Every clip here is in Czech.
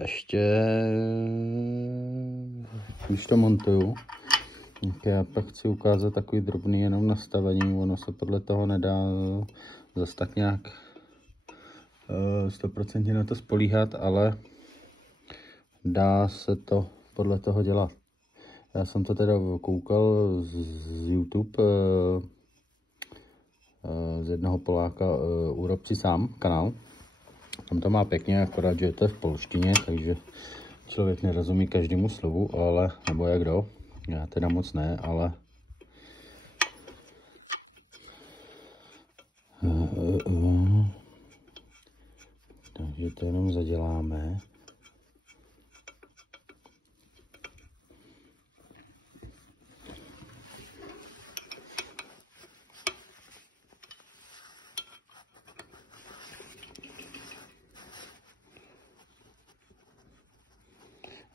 Ještě, když to montuju, já pak chci ukázat takový drobný jenom nastavení, ono se podle toho nedá zase tak nějak 100% na to spolíhat, ale dá se to podle toho dělat. Já jsem to teda koukal z YouTube z jednoho Poláka, Urob si sám kanál. Tam to má pěkně, akorát, že to je v polštině, takže člověk nerozumí každému slovu, ale, nebo jak kdo, já teda moc ne, ale takže to jenom zaděláme.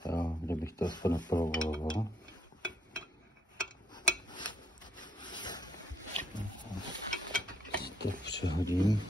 Jo, kdybych to aspoň neprovoloval. To přehodím.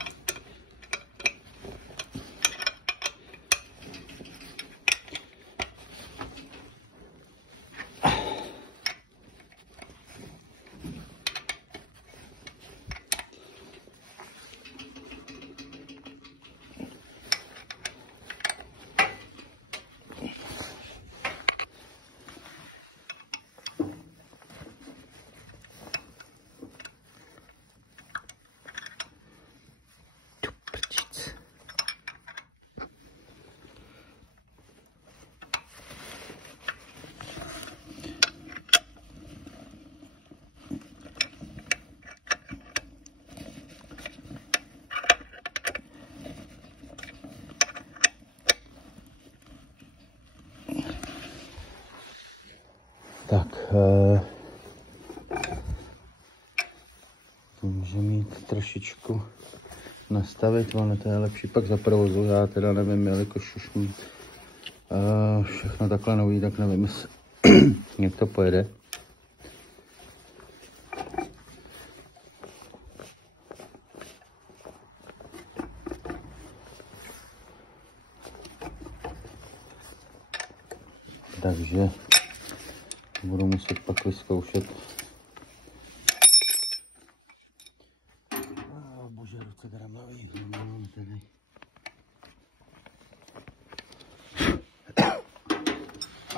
Tak, to může mít trošičku nastavit, ono to je lepší pak za provozu, já teda nevím, jelikož už mít všechno takhle nový, tak nevím, jak to pojede. Takže budu muset pak vyzkoušet. Bože, ruce gramlavý, mám tady.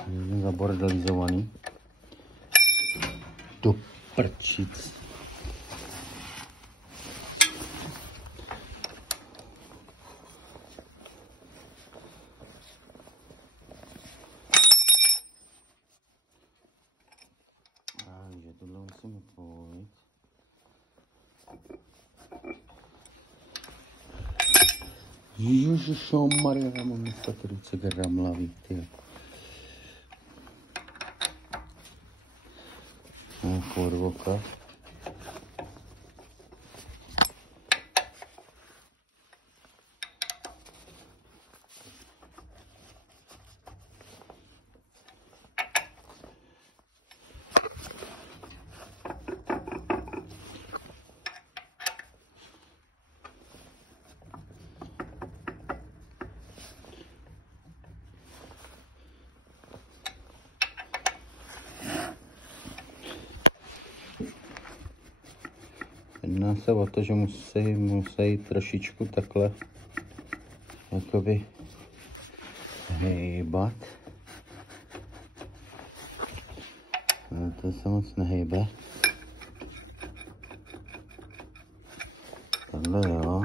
Je zabordelizovaný. Do prčic. Takže tohle musíme povolit. Ježišomaria, já mám dneska ty ruce gramlavý, ty. Podvoka. Jedná se o to, že musí trošičku takhle jakoby hejbat. No, to se moc nehejbe. Tohle jo.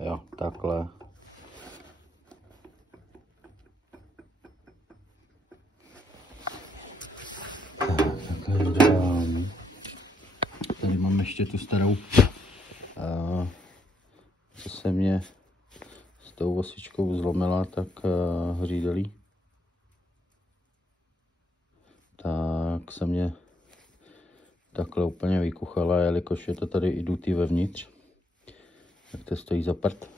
Jo, takhle. Takhle dám. Tady mám ještě tu starou, co se mě tou osičkou zlomila, tak hřídelí, tak se mě takhle úplně vykuchala, jelikož je to tady i dutý vevnitř, tak to stojí za prd.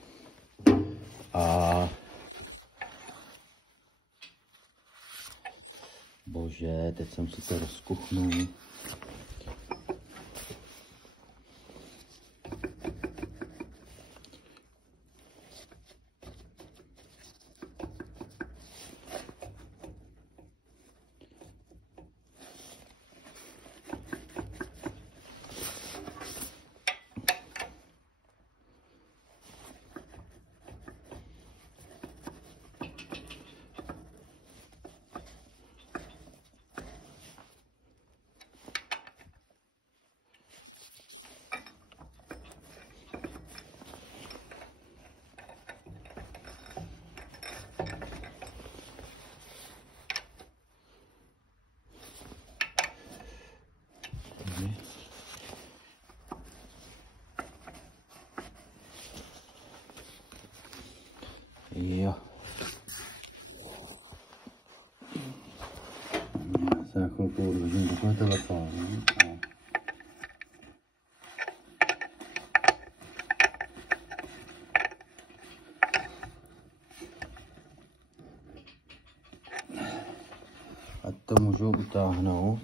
A bože, teď jsem si to rozkuchnul. Jo. Já se na chvilku odložím takhle telefon. A to můžu utáhnout.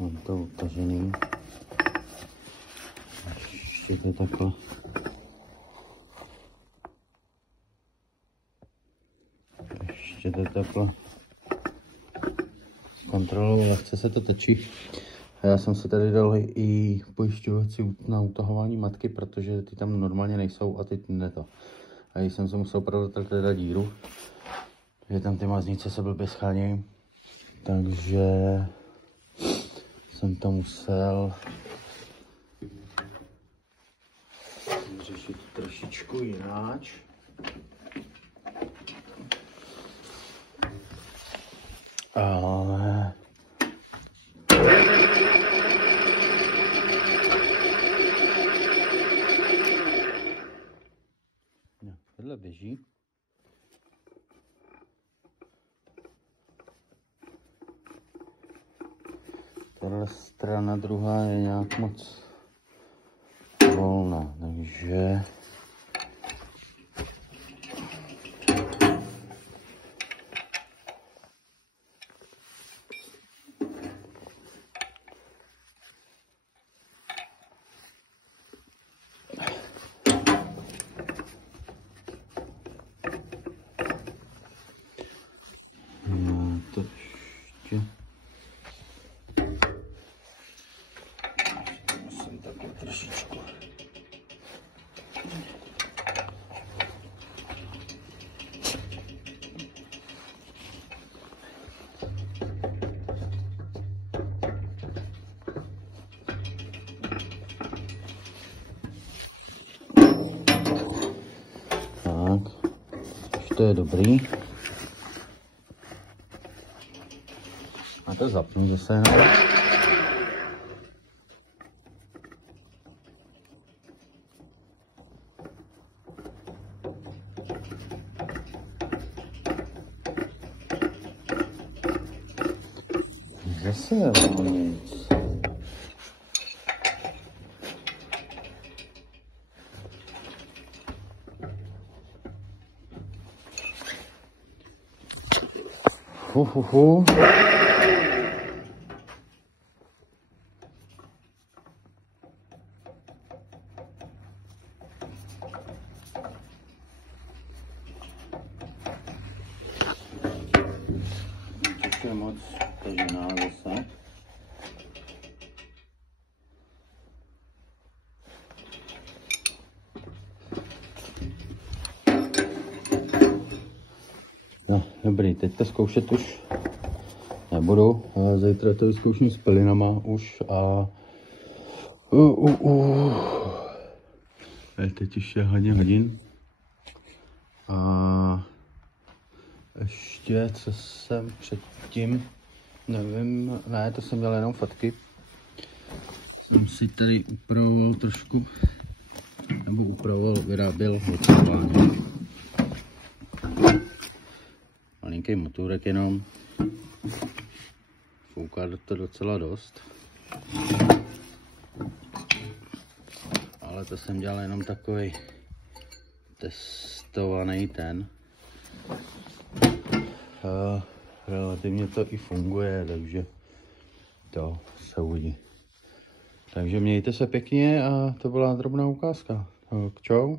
Mám to utažený. Ještě to takhle. Ještě to takhle kontrolovat, lehce se to točí. A já jsem si tady dal i pojišťovací na utahování matky, protože ty tam normálně nejsou a teď ne to. A když jsem se musel opravdu takhle dát díru, že tam ty maznice se blbě schánějí, takže jsem to musel řešit trošičku jináč. Ale no, tohle běží. Tahle strana druhá je nějak moc volná, takže to ještě musím takhle trošičku. Tak, už to je dobrý. A to zapnu zase. Zase nic. Což je moc tažená zase. No, dobrý, teď to zkoušet už nebudu. Zítra to vyzkouším s pelinama už a teď ještě hodně hodin. A ještě, co jsem předtím, nevím, ne, to jsem dělal jenom fotky. Jsem si tady upravoval trošku, nebo vyráběl ocelování. Malinký motůrek jenom, fouká to docela dost. Ale to jsem dělal jenom takový testovaný ten. Relativně to i funguje, takže to se uvidí. Takže mějte se pěkně a to byla drobná ukázka. Tak čau.